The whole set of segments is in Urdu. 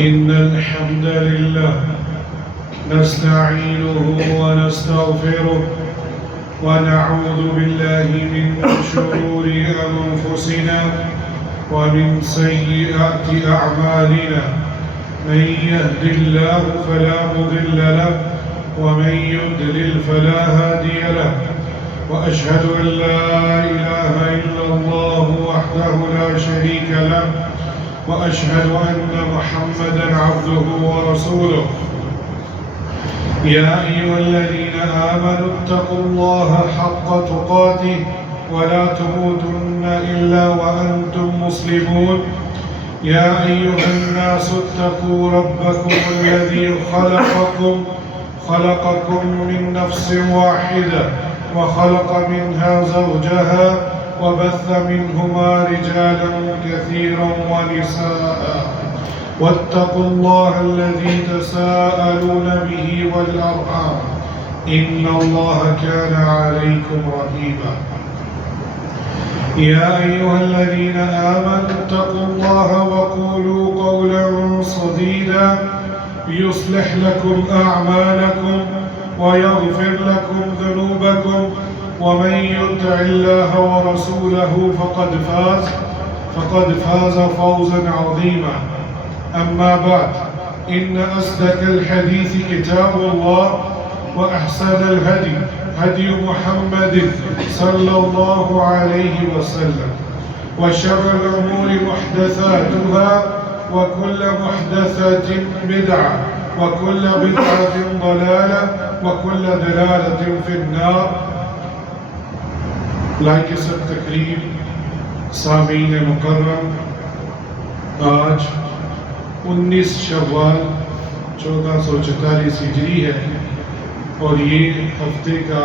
إن الحمد لله نستعينه ونستغفره ونعوذ بالله من شرور أنفسنا ومن سيئات أعمالنا من يهد الله فلا مضل له ومن يضلل فلا هادي له وأشهد أن لا إله إلا الله وحده لا شريك له وأشهد أن محمدًا عبده ورسوله يا أيها الذين آمنوا اتقوا الله حق تقاته ولا تموتن إلا وأنتم مسلمون يا أيها الناس اتقوا ربكم الذي خلقكم من نفس واحدة وخلق منها زوجها وبث منهما رجالا كثيرا ونساء واتقوا الله الذي تساءلون به والأرحام إن الله كان عليكم رقيبا يا أيها الذين آمنوا اتقوا الله وقولوا قولا سديدا يصلح لكم أعمالكم ويغفر لكم ذنوبكم ومن يطع الله ورسوله فقد فاز فوزا عظيما أما بعد إن أصدق الحديث كتاب الله وأحسن الهدي هدي محمد صلى الله عليه وسلم وشر الأمور محدثاتها وكل محدثة بدعة وكل بدعة ضلالة وكل ضلالة في النار. لائق سب تقریب سامعین مکرم، آج 19 شوال 1444 ہجری ہے اور یہ ہفتے کا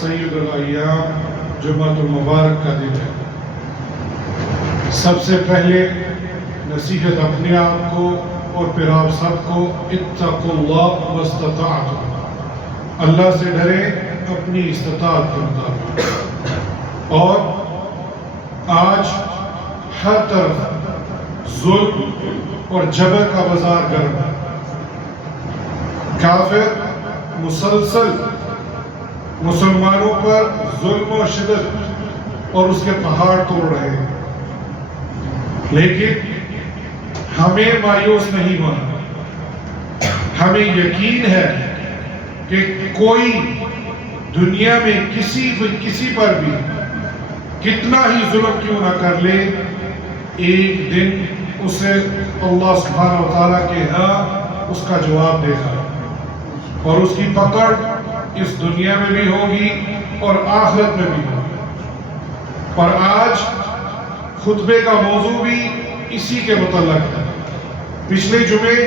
سید الایام جمعۃ المبارک کا دن ہے. سب سے پہلے نصیحت اپنے آپ کو اور پھر آپ سب کو اتقوا اللہ مستطعتم، اللہ سے ڈرے اپنی استطاعت کے مطابق. اور آج ہر طرف ظلم اور جبر کا بازار گرم ہے. کافر مسلسل مسلمانوں پر ظلم و شدت اور اس کے پہاڑ توڑ رہے ہیں، لیکن ہمیں مایوس نہیں ہونا. ہمیں یقین ہے کہ کوئی دنیا میں کسی پر بھی کتنا ہی ظلم کیوں نہ کر لے، ایک دن اسے اللہ سبحانہ و تعالیٰ کے ہاں اس کا جواب دے گا اور اس کی پکڑ اس دنیا میں بھی ہوگی اور آخرت میں بھی ہوگی. اور آج خطبے کا موضوع بھی اسی کے متعلق ہے. پچھلے جمعے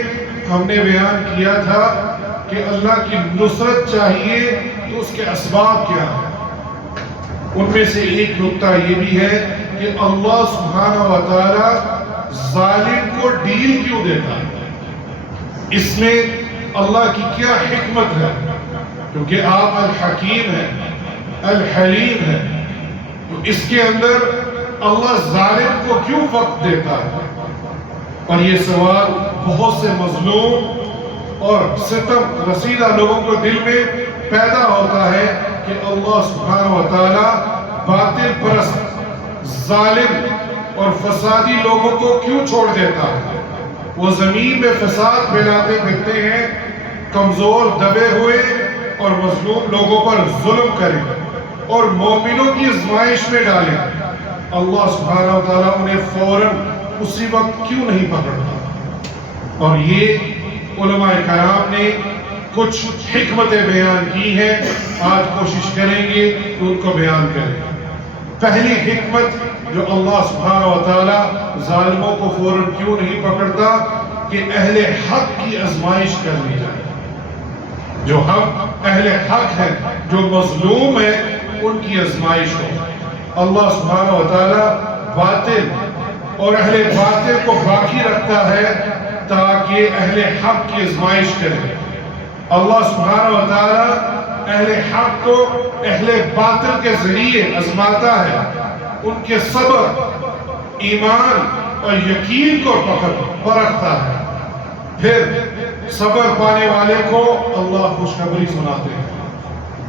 ہم نے بیان کیا تھا کہ اللہ کی نصرت چاہیے تو اس کے اسباب کیا ہیں. ان میں سے ایک نکتہ یہ بھی ہے کہ اللہ سبحانہ و تعالی ظالم کو ڈیل کیوں دیتا ہے، اس میں اللہ کی کیا حکمت ہے، کیونکہ آپ الحکیم ہیں، الحلیم ہیں، تو اس کے اندر اللہ ظالم کو کیوں وقت دیتا ہے. اور یہ سوال بہت سے مظلوم اور ستم رسیدہ لوگوں کو دل میں پیدا ہوتا ہے کہ اللہ سبحانہ و تعالی باطل پرست، ظالم اور فسادی لوگوں کو کیوں چھوڑ دیتا ہے. وہ زمین میں فساد پھیلاتے پھرتے ہیں، کمزور دبے ہوئے اور مظلوم لوگوں پر ظلم کریں اور مومنوں کی آزمائش میں ڈالیں. اللہ سبحانہ و تعالیٰ انہیں فوراً اسی وقت کیوں نہیں پکڑتا. اور یہ علماء کرام نے کچھ حکمتیں بیان کی ہیں، آج کوشش کریں گے کہ ان کو بیان کریں. پہلی حکمت جو اللہ سبحانہ و تعالیٰ ظالموں کو فوراً کیوں نہیں پکڑتا کہ اہل حق کی آزمائش کر لی جائے. جو ہم اہل حق ہیں، جو مظلوم ہیں، ان کی آزمائش ہو. اللہ سبحانہ و تعالیٰ باطل اور اہل باطل کو باقی رکھتا ہے تاکہ اہل حق کی آزمائش کرے. اللہ سبحانہ و تعالیٰ اہل حق کو اہل باطل کے ذریعے آزماتا ہے، ان کے صبر، ایمان اور یقین کو پرکھتا ہے. پھر صبر پانے والے کو اللہ خوشخبری سناتے ہیں۔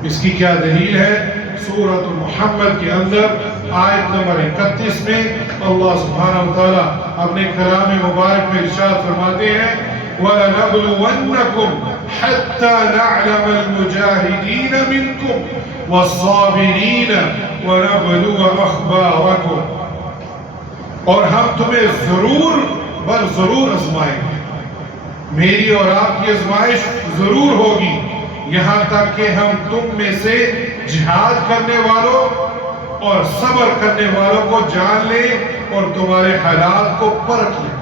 اس کی کیا دلیل ہے؟ سورۃ محمد کے اندر آیت نمبر 31 میں اللہ سبحانہ وتعالیٰ اپنے کلام مبارک میں ارشاد فرماتے ہیں وَلَنَبْلُوَنَّكُمْ حَتَّى نَعْلَمَ الْمُجَاهِدِينَ مِنْكُمْ وَالصَّابِرِينَ وَنَبْلُوَ أَخْبَارَكُمْ، اور ہم تمہیں ضرور بل ضرور آزمائیں گے، میری اور آپ کی آزمائش ضرور ہوگی، یہاں تک کہ ہم تم میں سے جہاد کرنے والوں اور صبر کرنے والوں کو جان لیں اور تمہارے حالات کو پرکھ لیں۔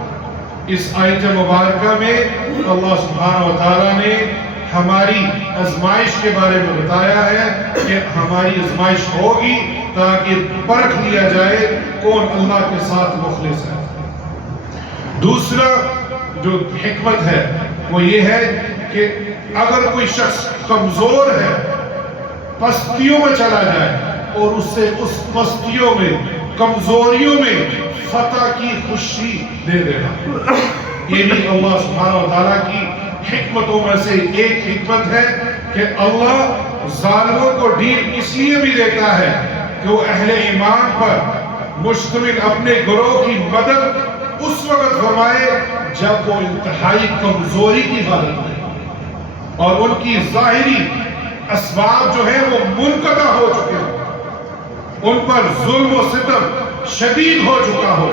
اس آیت مبارکہ میں اللہ سبحانہ وتعالیٰ نے ہماری آزمائش کے بارے میں بتایا ہے کہ ہماری آزمائش ہوگی تاکہ پرکھ لیا جائے کون اللہ کے ساتھ مخلص ہے۔ دوسرا جو حکمت ہے وہ یہ ہے کہ اگر کوئی شخص کمزور ہے، پستیوں میں چلا جائے اور اس سے اس پستیوں میں کمزوریوں میں فتح کی خوشی دے دینا، یہ بھی اللہ سبحانہ وتعالیٰ کی حکمتوں میں سے ایک حکمت ہے کہ اللہ ظالموں کو ڈھیل اس لیے بھی دیتا ہے کہ وہ اہل ایمان پر مشتمل اپنے گروہ کی مدد اس وقت فرمائے جب وہ انتہائی کمزوری کی حالت میں اور ان کی ظاہری اسباب جو ہیں وہ منقطع ہو چکے ہو، ان پر ظلم و ستم شدید ہو چکا ہو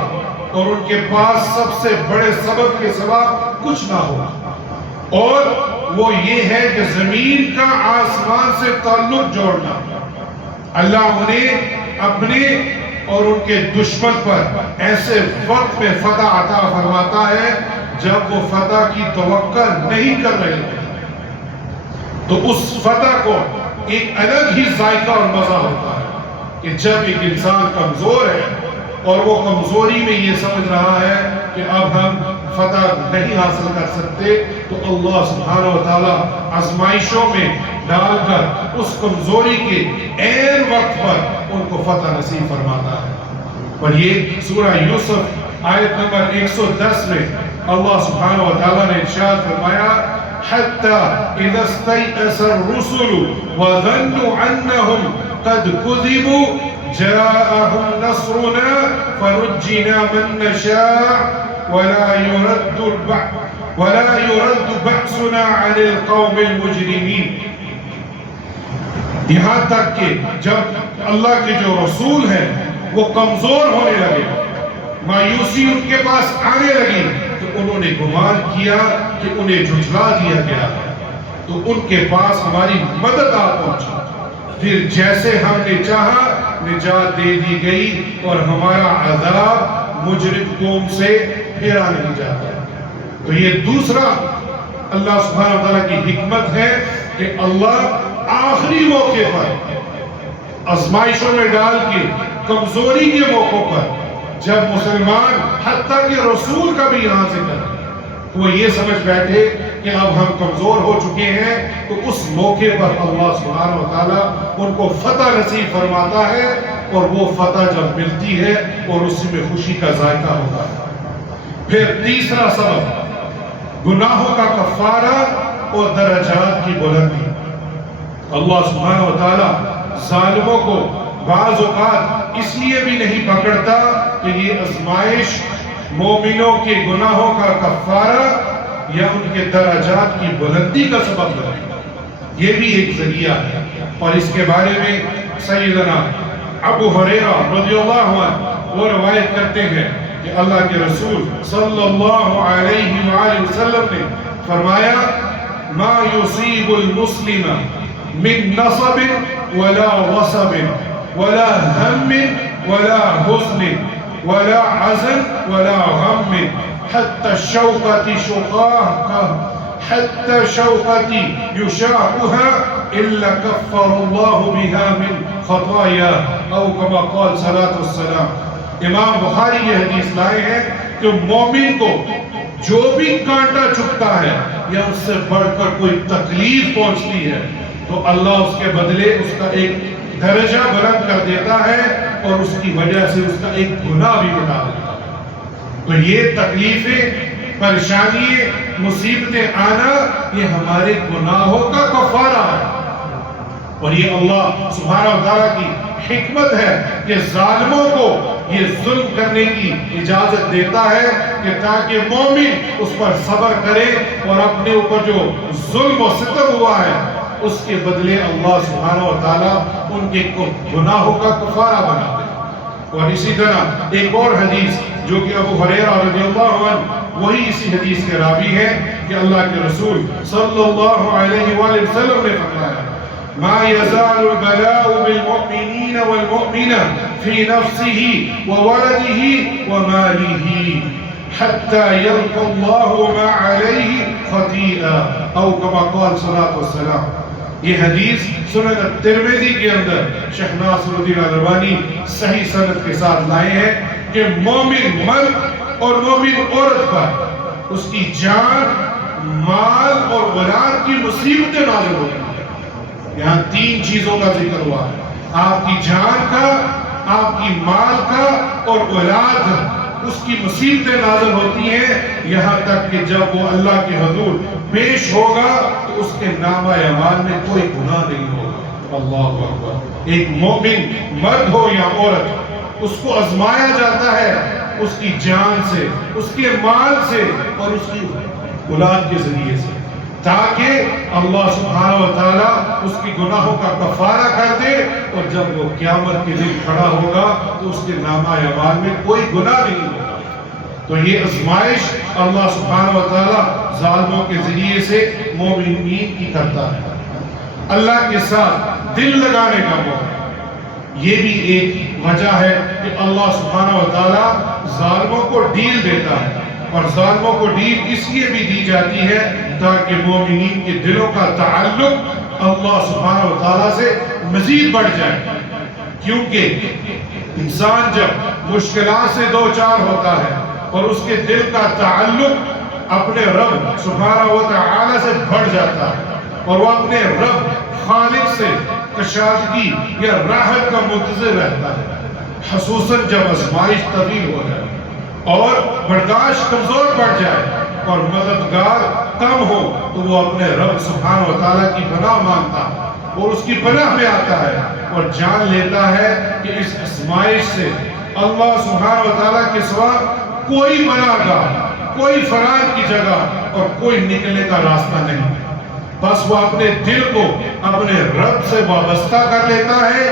اور ان کے پاس سب سے بڑے سبب کے سوا کچھ نہ ہو، اور وہ یہ ہے کہ زمین کا آسمان سے تعلق جوڑنا۔ اللہ انہیں اپنے اور ان کے دشمن پر ایسے وقت میں فتح عطا فرماتا ہے جب وہ فتح کی توقع نہیں کر رہے ہیں، تو اس فتح کو ایک الگ ہی ذائقہ اور مزہ ہوتا ہے کہ جب ایک انسان کمزور ہے اور وہ کمزوری میں یہ سمجھ رہا ہے کہ اب ہم فتح نہیں حاصل کر سکتے، تو اللہ سبحانہ وتعالیٰ آزمائشوں میں ڈال کر اس کمزوری کے عین وقت پر ان کو فتح نصیب فرماتا ہے۔ اور یہ سورہ یوسف آیت نمبر 110 میں اللہ سبحانہ وتعالیٰ نے ارشاد فرمایا حَتَّى إِذَا اسْتَيْأَسَ الرُّسُلُ وَظَنُّوا أَنَّهُمْ قَدْ كُذِبُوا جَاءَهُمْ نَصْرُنَا فَنُجِّينَا مَن نَّشَاءُ وَلَا يُرَدُّ بَأْسُنَا عَنِ الْقَوْمِ الْمُجْرِمِينَ۔ یہاں تک کہ جب اللہ کے جو رسول ہیں وہ کمزور ہونے لگے، مایوسی ان کے پاس آنے لگی، تو انہوں نے گمان کیا کہ انہیں جھٹلا دیا گیا ہے، تو ان کے پاس ہماری مدد آ پہنچی، پھر جیسے ہم نے چاہا نجات دے دی گئی اور ہمارا عذاب مجرم قوم سے پھیرا نہیں جاتا۔ تو یہ دوسرا اللہ سبحانہ وتعالیٰ کی حکمت ہے کہ اللہ آخری موقع پر آزمائشوں میں ڈال کے کمزوری کے موقع پر جب مسلمان حتیٰ کہ رسول کا بھی یہاں سے کرے تو وہ یہ سمجھ بیٹھے کہ اب ہم کمزور ہو چکے ہیں، تو اس موقع پر اللہ سبحانہ وتعالیٰ ان کو فتح نصیب فرماتا ہے، اور وہ فتح جب ملتی ہے اور اسی میں خوشی کا ذائقہ ہوتا ہے۔ پھر تیسرا سبب گناہوں کا کفارہ اور درجات کی بلندی۔ اللہ سبحانہ وتعالیٰ ظالموں کو بعض اوقات اس لیے بھی نہیں پکڑتا کہ یہ آزمائش مومنوں کے گناہوں کا کفارہ یا ان کے درجات کی بلندی کا سبب بنے، یہ بھی ایک ذریعہ ہے۔ اور اس کے بارے میں سیدنا ابو ہریرہ رضی اللہ عنہ وہ روایت کرتے ہیں کہ اللہ کے رسول صلی اللہ علیہ وآلہ وسلم نے فرمایا ما یصیب المسلم من نصب ولا وصب ولا هم ولا حزن ولا حزن ولا غم حتى الشوكة يشاقها إلا كفر الله بها من خطايا أو كما قال صلاة والسلام۔ امام بخاری یہ حدیث لائے ہیں کہ مومن کو جو بھی کانٹا چکتا ہے یا اس سے بڑھ کر کوئی تکلیف پہنچتی ہے تو اللہ اس کے بدلے اس کا ایک درجہ بلند کر دیتا ہے اور اس کی وجہ سے اس کا ایک گناہ بھی مٹا دیتا ہے۔ تو یہ تکلیفیں پریشانی مصیبتیں آنا یہ ہمارے گناہوں کا کفارہ ہے. اور یہ اللہ سبحانہ و تعالیٰ کی حکمت ہے کہ ظالموں کو یہ ظلم کرنے کی اجازت دیتا ہے کہ تاکہ مومن اس پر صبر کرے اور اپنے اوپر جو ظلم و ستم ہوا ہے اس کے بدلے اللہ سبحانہ و تعالیٰ ان کے گناہوں کا کفارہ بنا دے. اور اسی طرح ایک اور حدیث جو کہ ابو ہریرہ رضی اللہ عنہ وہی اسی حدیث کے راوی ہے کہ اللہ کے رسول صلی اللہ علیہ وآلہ وسلم نے فرمایا ما يزال البلاء بالمؤمنين والمؤمنة في نفسه وولده وماله حتى يلقى الله ما عليه خطيئة أو كما قال صلاة والسلام. یہ حدیث سنن الترمذی کے اندر شیخ ناصر الدین الالبانی صحیح سند کے ساتھ لائے ہیں کہ مومن مرد اور مومن عورت پر اس کی جان مال اور اولاد کی مصیبتیں نازل ہوتی ہیں. یہاں تین چیزوں کا ذکر ہوا ہے, آپ کی جان کا, آپ کی مال کا اور اولاد اس کی مصیبتیں نازل ہوتی ہیں یہاں تک کہ جب وہ اللہ کے حضور پیش ہوگا تو اس کے نامہ اعمال میں کوئی گناہ نہیں ہوگا. اللہ اکبر. ایک مومن مرد ہو یا عورت اس کو آزمایا جاتا ہے اس کی جان سے, اس کے مال سے اور اس کی اولاد کے ذریعے سے تاکہ اللہ سبحانہ و تعالیٰ اس کی گناہوں کا کفارہ کر دے اور جب وہ قیامت کے دن کھڑا ہوگا تو اس کے نامہ اعمال میں کوئی گناہ نہیں ہوگا. تو یہ آزمائش اللہ سبحانہ و تعالیٰ ظالموں کے ذریعے سے مومنین کی کرتا ہے. اللہ کے ساتھ دل لگانے کا موقع یہ بھی ایک وجہ ہے کہ اللہ سبحانہ و تعالیٰ ظالموں کو ڈیل دیتا ہے. اور ظالموں کو ڈیل اس لیے بھی دی جاتی ہے تاکہ مومنین کے دلوں کا تعلق اللہ سبحانہ و تعالیٰ سے مزید بڑھ جائے. کیونکہ انسان جب مشکلات سے دو چار ہوتا ہے اور اس کے دل کا تعلق اپنے رب سبحانہ و تعالیٰ سے بڑھ جاتا ہے اور وہ اپنے رب خالق سے کشادگی یا راحت کا منتظر رہتا ہے, خصوصاً جب آزمائش طویل ہو جائے اور برداشت کمزور پڑ جائے اور مددگار کم ہو تو وہ اپنے رب سبحانہ و تعالیٰ کی پناہ مانگتا ہے اور اس کی پناہ میں آتا ہے اور جان لیتا ہے کہ اس آزمائش سے اللہ سبحانہ و تعالیٰ کے سوا کوئی پناہ گاہ, کوئی فرار کی جگہ اور کوئی نکلنے کا راستہ نہیں. بس وہ اپنے دل کو اپنے رب سے وابستہ کر لیتا ہے.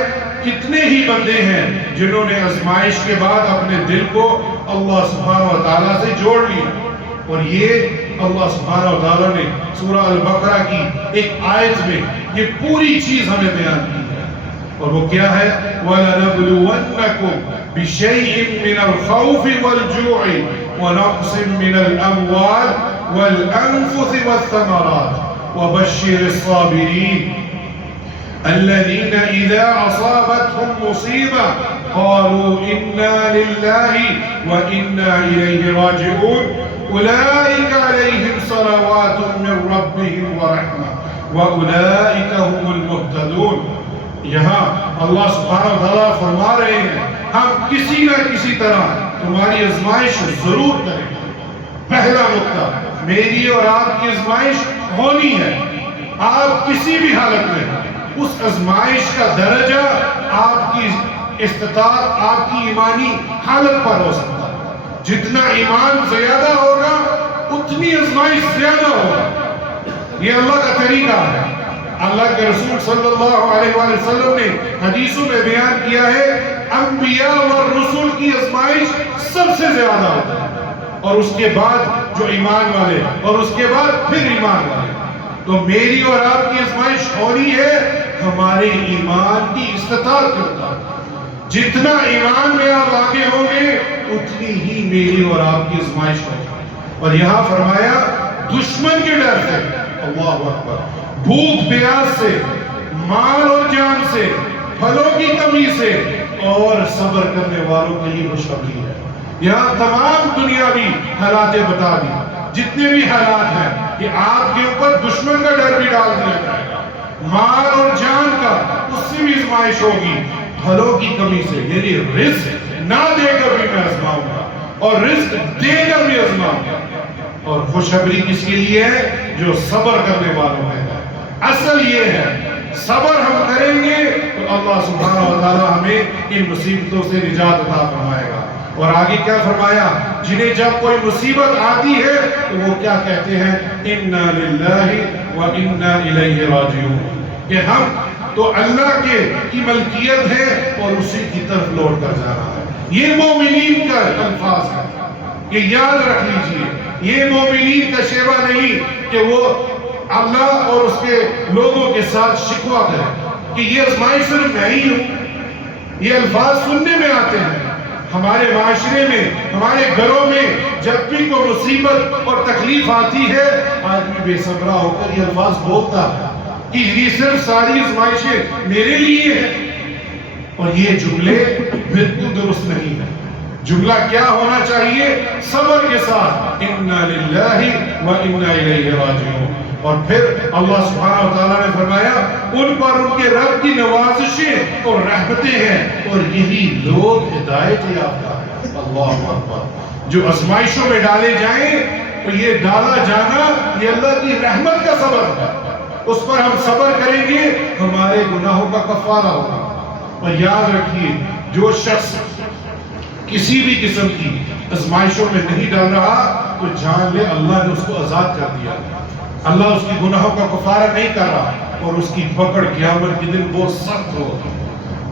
کتنے ہی بندے ہیں جنہوں نے آزمائش کے بعد اپنے دل کو اللہ سبحانہ و تعالیٰ سے جوڑ لیا, اور یہ اللہ سبحانہ و تعالیٰ نے سورہ البقرہ کی ایک آیت میں یہ پوری چیز ہمیں بیان کی ہے. اور وہ کیا ہے؟ وَلَنَبْلُوَنَّكُمْ بِشَيْءٍ مِّنَ الْخَوْفِ وَالْجُوعِ وَنَقْصٍ مِّنَ الْأَمْوَالِ وَالْأَنفُسِ وَالثَّمَرَاتِ وَبَشِّرِ الصَّابِرِينَ الذين إذا أصابتهم مصيبة قالوا إنا لله وإنا إليه راجعون أولئك عليهم صلوات من ربهم ورحمة وأولئك هم المهتدون. یہاں اللہ سبحانہ وتعالیٰ فرما رہے ہیں ہم کسی نہ کسی طرح تمہاری آزمائش ضرور کریں گے. پہلا نقطہ, میری اور آپ کی آزمائش ہونی ہے. آپ کسی بھی حالت میں اس آزمائش کا درجہ آپ کی استطاعت, آپ کی ایمانی حالت پر ہو سکتا ہے. جتنا ایمان زیادہ ہوگا اتنی آزمائش زیادہ ہوگا. یہ اللہ کا طریقہ ہے. اللہ کے رسول صلی اللہ علیہ وآلہ وسلم نے حدیثوں میں بیان کیا ہے انبیاء اور رسول کی آزمائش سب سے زیادہ ہوتا ہے, اور اس کے بعد جو ایمان والے اور اس کے بعد پھر ایمان والے. تو میری اور آپ کی آزمائش ہونی ہے ہمارے ایمان کی استطاعت کے مطابق. جتنا ایمان میں آپ آگے ہوں گے اتنی ہی میری اور آپ کی آزمائش ہوگی. اور یہاں فرمایا دشمن کے ڈر سے, اللہ اکبر, بھوک پیاس سے, مال اور جان سے, پھلوں کی کمی سے, اور صبر کرنے والوں کے لیے خوشخبری ہے. یہاں تمام دنیاوی حالاتیں بتا دی, جتنے بھی حالات ہیں کہ آپ کے اوپر دشمن کا ڈر بھی ڈال دیا جائے گا, مال اور جان کا اس سے بھی آزمائش ہوگی, پھلوں کی کمی سے, یعنی رزق نہ دے کر بھی میں آزماؤں گا اور رزق دے کر بھی آزماؤں گا. اور خوشخبری کس کے لیے ہے؟ جو صبر کرنے والوں میں ہے۔ اصل یہ ہے صبر ہم کریں گے تو اللہ سبحانہ و تعالی ہمیں ان مصیبتوں سے نجات عطا فرمائے گا۔ اور آگے کیا فرمایا؟ جنہیں جب کوئی مصیبت آتی ہے تو وہ کیا کہتے ہیں؟ انا للہ و انا الیہ راجعون، کہ ہم تو اللہ کی ملکیت ہے اور اسی کی طرف لوٹ کر جا رہا ہے۔ یہ مومنین کا الفاظ ہے، یہ یاد رکھ لیجئے۔ یہ مومنین کا شیوہ نہیں کہ وہ اللہ اور اس کے لوگوں کے ساتھ شکوہ کرے کہ یہ آزمائش صرف میں ہی ہوں۔ یہ الفاظ سننے میں آتے ہیں ہمارے معاشرے میں، ہمارے گھروں میں جب بھی کوئی مصیبت اور تکلیف آتی ہے آدمی بے صبرا ہو کر یہ الفاظ بولتا ہے کہ یہ صرف ساری آزمائشیں میرے لیے ہیں، اور یہ جملے بالکل درست نہیں ہے۔ جملہ کیا ہونا چاہیے؟ صبر کے ساتھ انا للہ و انا الیہ راجعون۔ اور پھر اللہ سبحانہ و تعالیٰ نے فرمایا ان پر ان کے رب کی نوازشیں اور رحمتیں ہیں اور یہی لوگ ہدایت یافتہ ہیں۔ اللہ اکبر۔ جو آزمائشوں میں ڈالے جائیں تو یہ ڈالا جانا یہ اللہ کی رحمت کا سبب ہے، اس پر ہم صبر کریں گے ہمارے گناہوں کا کفارہ ہوگا۔ اور یاد رکھیے جو شخص کسی بھی قسم کی آزمائشوں میں نہیں ڈال رہا تو جان لے اللہ نے اس کو آزاد کر دیا، اللہ اس کی گناہوں کا کفارہ نہیں کر رہا، اور اس کی پکڑ قیامت کے دن بہت سخت ہوگی۔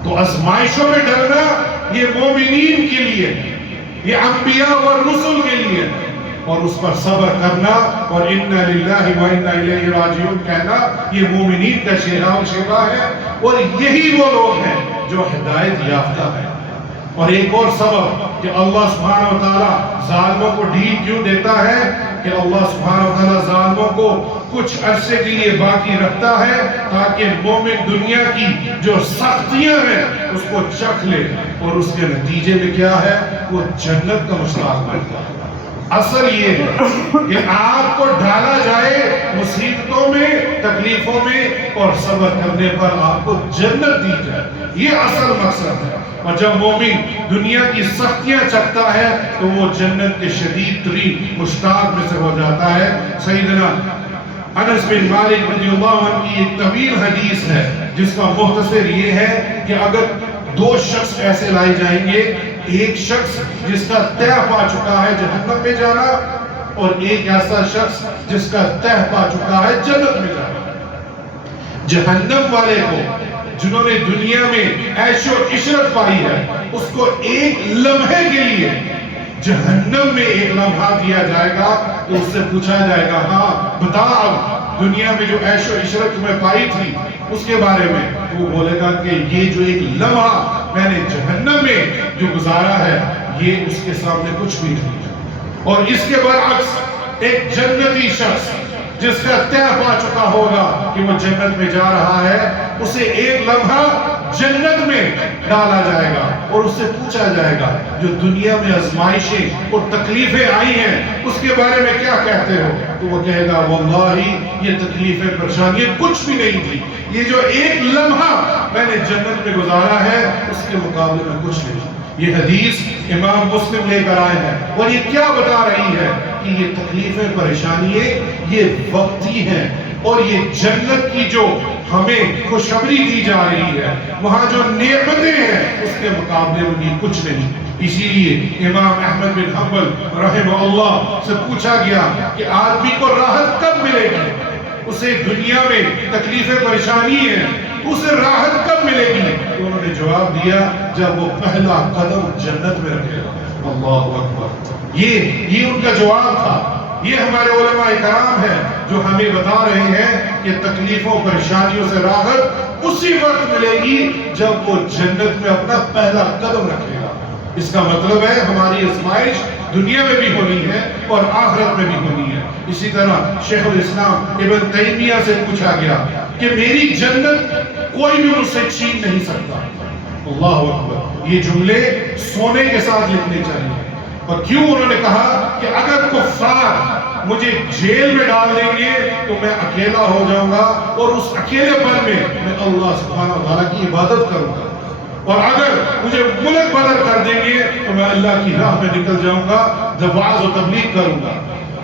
تو آزمائشوں میں ڈرنا یہ مومنین کے لیے، یہ انبیاء اور رسل کے لیے، اور اس پر صبر کرنا اور انا للہ و انا الیہ راجعون کہنا یہ مومنین کا شیوہ ہے، اور یہی وہ لوگ ہیں جو ہدایت یافتہ ہیں۔ اور ایک اور سبب کہ اللہ سبحانہ و تعالیٰ ظالموں کو ڈھیل کیوں دیتا ہے کہ اللہ سبحانہ و تعالیٰ ظالموں کو کچھ عرصے کے لیے باقی رکھتا ہے تاکہ مومن دنیا کی جو سختیاں ہیں اس کو چکھ لے، اور اس کے نتیجے میں کیا ہے؟ وہ جنت کا مشتاق بنتا ہے۔ اصل یہ ہے کہ آپ کو ڈالا جائے مصیبتوں میں، تکلیفوں میں، اور صبر کرنے پر آپ کو جنت دی جائے، یہ اصل مقصد ہے۔ اور جب مومن دنیا کی سختیاں چکھتا ہے تو وہ جنت کے شدید ترین مشتاق میں سے ہو جاتا ہے۔ سیدنا انس بن مالک رضی اللہ عنہ کی ایک طویل حدیث ہے جس کا مختصر یہ ہے کہ اگر دو شخص ایسے لائے جائیں گے، ایک شخص جس کا طے پا چکا ہے جہنم میں جانا، اور ایک ایسا شخص جس کا طے پا چکا ہے جنت میں جانا۔ جہنم والے کو جنہوں نے دنیا میں عیش و عشرت پائی ہے اس کو ایک لمحے کے لیے جہنم میں ایک لمحہ دیا جائے گا تو اس سے پوچھا جائے گا ہاں بتا اب دنیا میں جو عیش و عشرت تمہیں پائی تھی اس کے بارے میں، وہ بولے گا کہ یہ جو ایک لمحہ میں نے جہنم میں جو گزارا ہے یہ اس کے سامنے کچھ بھی نہیں۔ اور اس کے برعکس ایک جنتی شخص جس کا طے پا چکا ہوگا کہ وہ جنت میں جا رہا ہے، اسے ایک لمحہ جنت میں ڈالا جائے گا اور اس سے پوچھا جائے گا جو دنیا میں آزمائشیں اور تکلیفیں آئی ہیں اس کے بارے میں کیا کہتے ہو؟ تو وہ کہے گا واللہ یہ تکلیفیں پریشانیاں کچھ بھی نہیں تھی، یہ جو ایک لمحہ میں نے جنت میں گزارا ہے اس کے مقابلے میں کچھ نہیں۔ یہ حدیث امام مسلم لے کر آئے ہیں، اور یہ کیا بتا رہی ہے کہ یہ تکلیفیں پریشانیاں یہ وقتی ہیں، اور یہ جنت کی جو ہمیں خوشخبری دی جا رہی ہے وہاں جو نعمتیں ہیں اس کے مقابلے میں بھی کچھ نہیں۔ اسی لیے امام احمد بن حنبل رحمہ اللہ سے پوچھا گیا کہ آدمی کو راحت کب ملے گی؟ اسے دنیا میں تکلیفیں پریشانی ہیں، اسے راحت کب ملے گی؟ تو انہوں نے جواب دیا جب وہ پہلا قدم جنت میں رکھے گا۔ اللہ اکبر، یہ ان کا جواب تھا۔ یہ ہمارے علماء کرام ہیں جو ہمیں بتا رہے ہیں کہ تکلیفوں پریشانیوں سے راحت اسی وقت ملے گی جب وہ جنت میں اپنا پہلا قدم رکھے گا۔ اس کا مطلب ہے ہماری آزمائش دنیا میں بھی ہونی ہے اور آخرت میں بھی ہونی ہے۔ اسی طرح شیخ الاسلام ابن تیمیہ سے پوچھا گیا کہ میری جنت کوئی بھی مجھ سے چھین نہیں سکتا۔ اللہ اکبر، یہ جملے سونے کے ساتھ لکھنے چاہیے۔ اور کیوں؟ انہوں نے کہا کہ اگر کفار مجھے جیل میں ڈال دیں گے تو میں اکیلا ہو جاؤں گا، اور اس اکیلے پن میں اللہ سبحانہ و تعالیٰ کی عبادت کروں گا، اور اگر مجھے ملک بدر کر دیں گے تو میں اللہ کی راہ میں نکل جاؤں گا، وعظ و تبلیغ کروں گا۔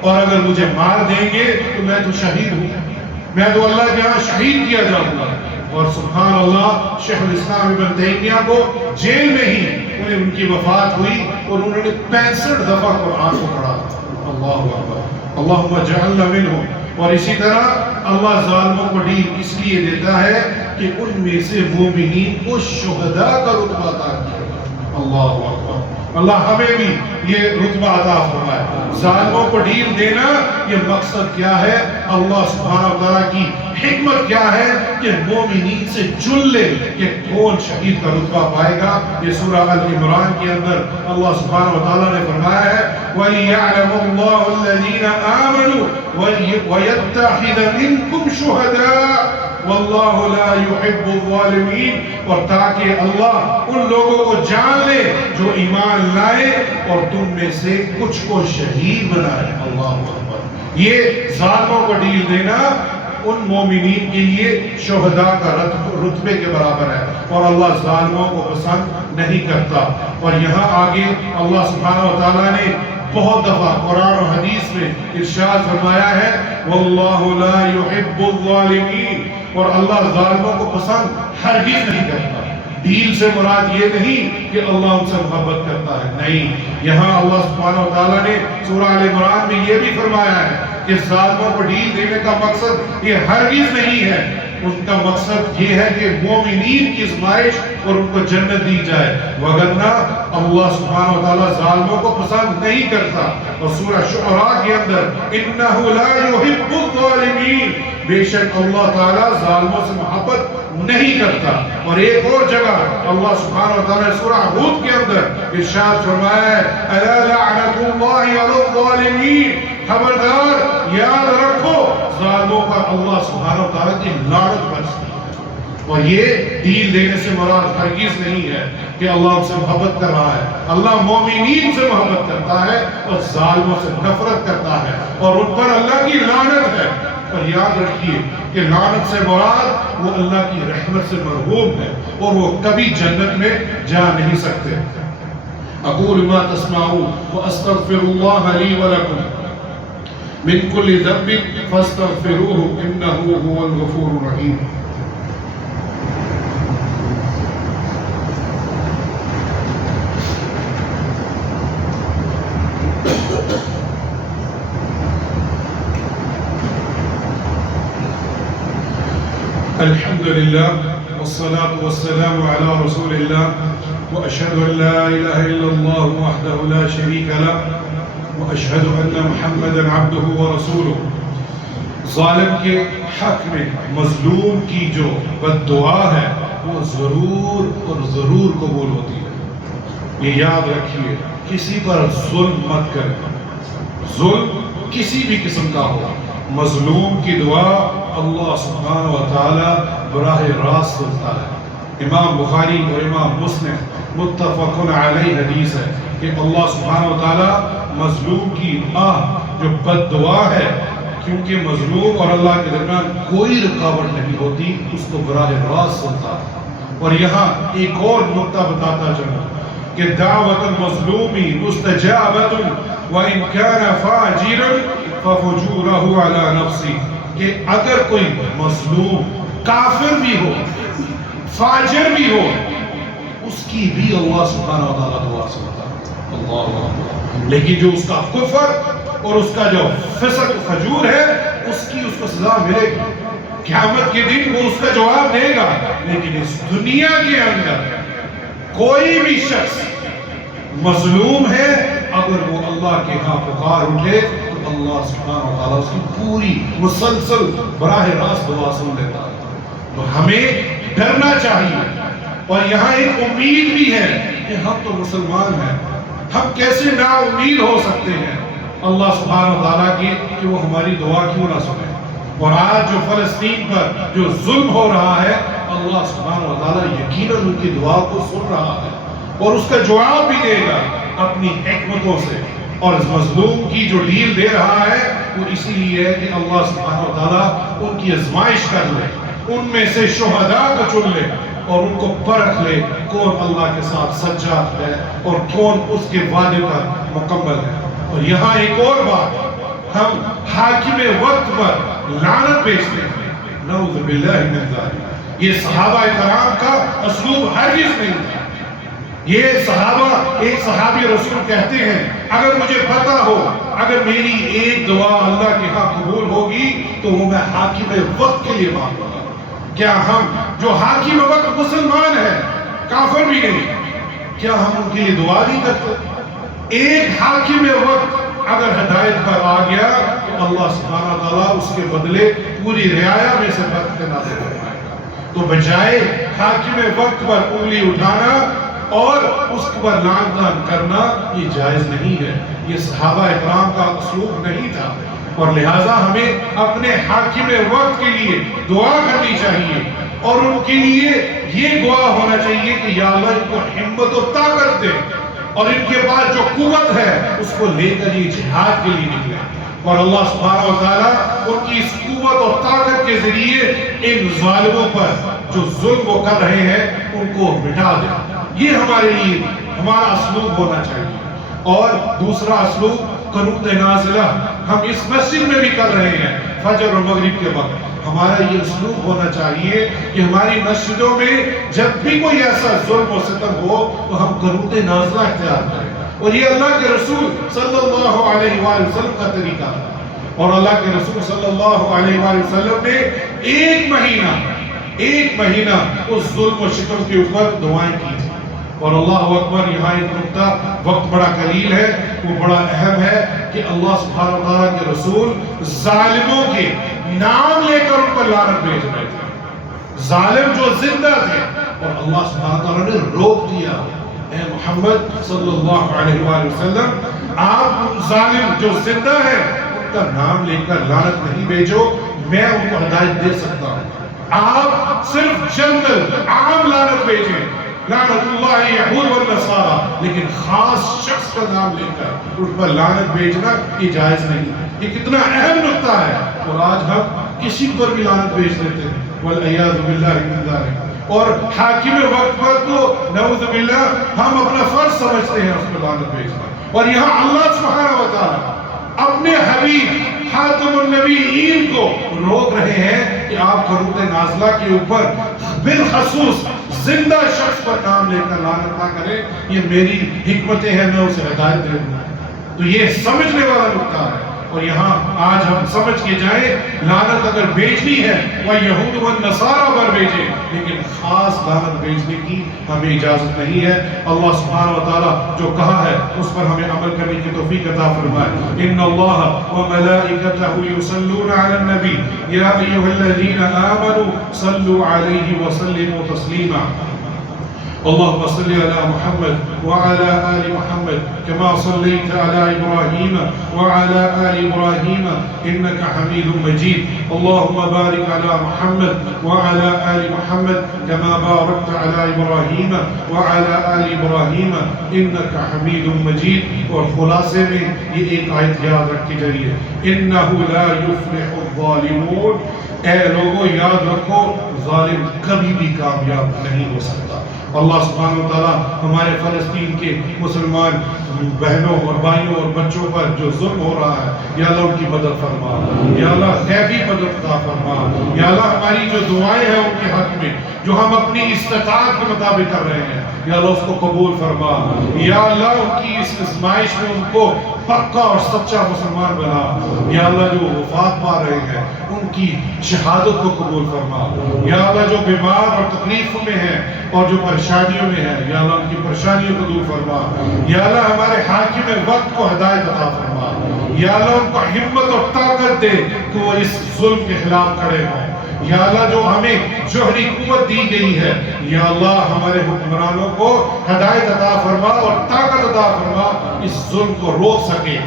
اور اگر مجھے مار دیں گے تو میں تو شہید ہوں، میں تو اللہ کے ہاں شہید کیا جاؤں گا۔ اور سبحان اللہ، شیخ الاسلام ابن تیمیہ کو جیل میں ہی ان کی وفات ہوئی اور انہوں نے 65 دفعہ قرآن کو پڑھا۔ اللہ اکبر، اللہم اجعلنا منہم۔ اور اسی طرح اللہ ظالموں کو ڈیل اس لیے دیتا ہے کہ ان میں سے مومنین کو شہداء کا رتبہ عطا کیا۔ اللہ اکبر، اللہ ہمیں بھی یہ رتبہ عطا فرمائے۔ ظالموں کو ڈیل دینا، یہ مقصد کیا ہے؟ اللہ سبحانہ وتعالیٰ کی حکمت کیا ہے کہ مومنین سے چن لے کہ کون شہید کا رتبہ پائے گا۔ یہ سورہ ال عمران کے اندر اللہ سبحانہ وتعالیٰ نے فرمایا ہے وَلِيَعْلَمُ اللَّهُ الَّذِينَ آمَنُوا وَيَتَّخِذَ مِنكُمْ شُهَدَاءَ وَاللَّهُ لَا يُحِبُّ الظَّالِمِينَ، اور تاکہ اللہ ان لوگوں کو جان لے جو ایمان لائے اور تم میں سے کچھ کو شہید بنائے۔ اللہ اکبر، یہ ظالموں کو ڈیل دینا ان مومنین کے لیے شہداء کا رتبے کے برابر ہے، اور اللہ ظالموں کو پسند نہیں کرتا۔ اور یہاں آگے اللہ سبحانہ وتعالیٰ نے بہت دفعہ قرآن و حدیث میں ارشاد فرمایا ہے وَاللَّهُ لَا يُحِبُّ الظَّالِمِينَ، اور اللہ ظالموں کو پسند ہرگز نہیں کرتا۔ ڈیل سے مراد یہ نہیں کہ اللہ ان سے محبت کرتا ہے، نہیں، یہاں اللہ سبحانہ وتعالیٰ نے سورہ ال عمران میں یہ بھی فرمایا ہے کہ ظالموں کو ڈیل دینے کا مقصد یہ ہرگز نہیں ہے، ان کا مقصد یہ ہے کہ مومنین کی آزمائش اور ان کو جنت دی جائے، وگرنہ اللہ سبحانہ وتعالیٰ ظالموں کو پسند نہیں کرتا۔ اور سورہ شعراء کے اندر اِنَّهُ لَا يُحِبُّ الظَّالِمِينَ، بے شک اللہ تعالیٰ ظالموں سے محبت نہیں کرتا۔ اور ایک اور جگہ اللہ سبحانہ وتعالیٰ نے سورہ ہود کے اندر ارشاد فرمایا ہے أَلَا لَعْنَةُ اللَّهِ عَلَى الظَّالِمِينَ، خبردار یاد رکھو ظالموں پر اللہ سبحانہ وتعالیٰ کی لعنت برستی ہے۔ اور یہ ڈیل دینے سے مراد ہرگز نہیں ہے کہ اللہ ان سے محبت کر رہا ہے، اللہ مومنین سے محبت کرتا ہے اور ظالموں سے نفرت کرتا ہے اور ان پر اللہ کی لعنت ہے۔ اور یاد رکھیے کہ لعنت سے مراد وہ اللہ کی رحمت سے مرحوم ہے اور وہ کبھی جنت میں جا نہیں سکتے۔ اقول ما تسمعون واستغفر الله لي ولكم من كل ذنب فاستغفروه انه هو الغفور الرحيم۔ الحمد لله والصلاة والسلام على رسول الله وأشهد أن لا إله إلا الله وحده لا شريك له وأشهد أن محمدا عبده ورسوله۔ ظالم کے حق میں مظلوم کی جو بد دعا ہے وہ ضرور اور ضرور قبول ہوتی ہے۔ یہ یاد رکھیے، کسی پر ظلم مت کریں، ظلم کسی بھی قسم کا ہو، مظلوم کی دعا اللہ سبحانہ وتعالیٰ براہ راست سنتا ہے۔ امام بخاری اور امام مسلم متفق علیہ حدیث ہے کہ اللہ سبحانہ وتعالیٰ مظلوم کی جو بد دعا ہے، کیونکہ مظلوم اور اللہ کے درمیان کوئی رکاوٹ نہیں ہوتی، اس کو براہ راست سنتا ہے۔ اور یہاں ایک اور نقطہ بتاتا چلوں کہ دعوت المظلوم مستجابۃ وإن كان فاجرا ففجوره على نفسه، کہ اگر کوئی مظلوم کافر بھی ہو، فاجر بھی ہو، اس کی بھی اللہ سبحانہ وتعالیٰ دعا سنتا ہے۔ اللہ اکبر، لیکن جو اس کا کفر اور اس کا جو فسق فجور ہے، اس کو سزا ملے گی، قیامت کے دن وہ اس کا جواب دے گا۔ لیکن اس دنیا کے اندر کوئی بھی شخص مظلوم ہے، اگر وہ اللہ کے ہاں پکار اٹھے تو اللہ سبحانہ وتعالیٰ اس کی پوری مسلسل براہ راست دعا سن لیتا ہے۔ تو ہمیں ڈرنا چاہیے، اور یہاں ایک امید بھی ہے کہ ہم تو مسلمان ہیں، ہم کیسے نا امید ہو سکتے ہیں اللہ سبحانہ وتعالیٰ کی کہ وہ ہماری دعا کیوں نہ سنے۔ اور آج جو فلسطین پر جو ظلم ہو رہا ہے، اللہ سبحانہ وتعالیٰ یقیناً ان کی دعا کو سن رہا ہے اور اس کا جواب بھی دے گا اپنی حکمتوں سے۔ اور اس مظلوم کی جو ڈیل دے رہا ہے وہ اسی لیے ہے کہ اللہ سبحانہ وتعالیٰ ان کی آزمائش کر لے، ان میں سے شہداء کو چن لے اور ان کو پرکھ لے کون اللہ کے ساتھ سچا ہے اور کون اس کے وعدے پر مکمل ہے۔ اور یہاں ایک اور بات ہم حاکم وقت پر لعنت بھیجتے ہیں، نعوذ باللہ من ذالک۔ یہ صحابہ کرام کا اسلوب ہرگز نہیں تھا۔ یہ صحابہ، ایک صحابی رسول کہتے ہیں اگر مجھے پتا ہو اگر میری ایک دعا اللہ کے ہاں قبول ہوگی تو وہ میں حاکم وقت کے لیے مانگوں گا۔ کیا ہم جو حاکم وقت مسلمان ہیں، کافر بھی نہیں، کیا ہم ان کے لیے دعا نہیں کرتے؟ ایک حاکم وقت اگر ہدایت پر آ گیا تو اللہ سبحانہ وتعالیٰ اس کے بدلے پوری رعایا میں سے برکت نازل فرمائے گا۔ تو بجائے حاکم وقت پر انگلی اٹھانا اور اس پر لعنت کرنا یہ جائز نہیں ہے، یہ صحابہ اکرام کا اسلوب نہیں تھا، اور لہٰذا ہمیں اپنے حاکم وقت کے لیے دعا کرنی چاہیے، اور ان کے لیے یہ دعا ہونا چاہیے کہ یا اللہ ان کو ہمت و طاقت دے، اور ان کے پاس جو قوت ہے اس کو لے کر یہ جہاد کے لیے نکلے، اور اللہ سبحانہ وتعالیٰ ان کی اس قوت اور طاقت کے ذریعے ان ظالموں پر جو ظلم وہ کر رہے ہیں ان کو مٹا دے۔ یہ ہمارے لیے ہمارا اسلوب ہونا چاہیے۔ اور دوسرا اسلوب قنوت نازلہ ہم اس مسجد میں بھی کر رہے ہیں فجر اور مغرب کے وقت۔ ہمارا یہ اسلوب ہونا چاہیے کہ ہماری مسجدوں میں جب بھی کوئی ایسا ظلم و ستم ہو تو ہم قنوت نازلہ اختیار کریں، اور یہ اللہ کے رسول صلی اللہ علیہ وآلہ وسلم کا طریقہ تھا، اور اللہ کے رسول صلی اللہ علیہ وآلہ وسلم نے ایک مہینہ اس ظلم و ستم کے اوپر دعائیں کی تھی۔ اور اللہ اکبر، یہاں ایک نقطہ، وقت بڑا قلیل ہے، وہ بڑا اہم ہے کہ اللہ سبحانہ وتعالیٰ کے رسول ظالموں کے نام لے کر ان پر لعنت بھیج رہے تھے، ظالم جو زندہ تھے، اور اللہ سبحانہ وتعالیٰ نے روک دیا، اے محمد صلی اللہ علیہ وآلہ وسلم، آپ ظالم جو زندہ ہے ان کا نام لے کر لعنت نہیں بھیجو، میں ان کو ہدایت دے سکتا ہوں۔ آپ صرف جنرل عام لعنت بھیجیں، لعنت اللہ یہود والنصارى، لیکن خاص شخص کا نام لے کر اس پر لعنت بھیجنا یہ جائز نہیں۔ یہ کتنا اہم نقطہ ہے، اور آج ہم کسی پر بھی لعنت بھیج دیتے ہیں، والعیاذ باللہ من ذلک۔ اور حاکم وقت پر تو نعوذ باللہ ہم اپنا فرض سمجھتے ہیں اس پر لعنت بھیجنا، اور یہاں اللہ سبحانہ وتعالی اپنے حبیب خاتم النبیین کو روک رہے ہیں کہ آپ قنوت نازلہ کے اوپر بالخصوص زندہ شخص پر نام لے کر لعنت نہ کریں، یہ میری حکمتیں ہیں، میں اسے ہدایت دے دوں۔ تو یہ سمجھنے والا نقطہ ہے، اور یہاں آج ہم سمجھ کے جائیں لعنت اگر بھیجنی ہے وہ یہود و نصارہ پر بھیجیں، لیکن خاص لعنت بھیجنے کی ہمیں اجازت نہیں ہے۔ اللہ سبحانہ وتعالیٰ جو کہا ہے اس پر ہمیں عمل کرنے کی توفیق عطا فرمائے۔ ان اللہ وملائکتہ یصلون علی النبی یا ایھا الذین آمنوا صلوا علیہ وسلموا تسلیما۔ اللهم صل على محمد وعلى آل محمد كما صليت على إبراهيم وعلى آل إبراهيم إنك حميد مجيد. اللهم بارك على محمد وعلى آل محمد كما باركت على إبراهيم وعلى آل إبراهيم إنك حميد مجيد. اور خلاصے میں یہ ایک آیت یاد رکھی جائیے، إنه لا يفلح الظالمون، اے لوگوں یاد رکھو ظالم کبھی بھی کامیاب نہیں ہو سکتا۔ اللہ سبحانہ وتعالیٰ ہمارے فلسطین کے مسلمان بہنوں اور بھائیوں اور بچوں پر جو ظلم ہو رہا ہے، یا اللہ ان کی مدد فرما، یا اللہ غیبی مدد عطا فرما، یا اللہ ہماری جو دعائیں ہیں ان کے حق میں جو ہم اپنی استطاعت کے مطابق کر رہے ہیں، یا اللہ اس کو قبول فرما، یا اللہ ان کی اس آزمائش میں ان کو پکا اور سچا مسلمان بنا، یا اللہ جو وفات پا رہے ہیں ان کی شہادت کو قبول فرما، یا اللہ جو بیمار اور تکلیفوں میں ہیں اور جو پریشانیوں میں ہیں، یا اللہ ان کی پریشانیوں کو دور فرما، یا اللہ ہمارے حاکم وقت کو ہدایت عطا فرما، یا اللہ ان کو ہمت اور طاقت دے کہ وہ اس ظلم کے خلاف کھڑے ہوں، یا اللہ جو ہمیں جوہری قوت دی گئی ہے، یا اللہ ہمارے حکمرانوں کو ہدایت عطا فرما اور طاقت عطا فرما اس ظلم کو روک سکے،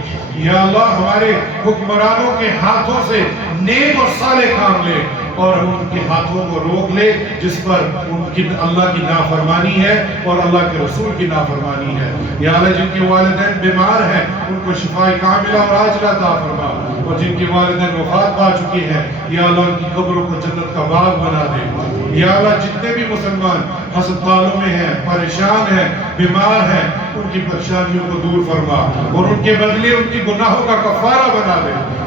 یا اللہ ہمارے حکمرانوں کے ہاتھوں سے نیک اور صالح کام لے اور ان کے ہاتھوں کو روک لے جس پر ان کی اللہ کی نافرمانی ہے اور اللہ کے رسول کی نافرمانی ہے، یا اللہ جن کے والدین بیمار ہیں ان کو شفاء کاملہ اور عاجلہ عطا فرما، اور جن کے والدین وفات پا چکے ہیں یا اللہ ان کی قبروں کو جنت کا باغ بنا دے، یا اللہ جتنے بھی مسلمان ہسپتالوں میں ہیں، پریشان ہیں، بیمار ہیں، ان کی پریشانیوں کو دور فرما اور ان کے بدلے ان کی گناہوں کا کفارہ بنا دے،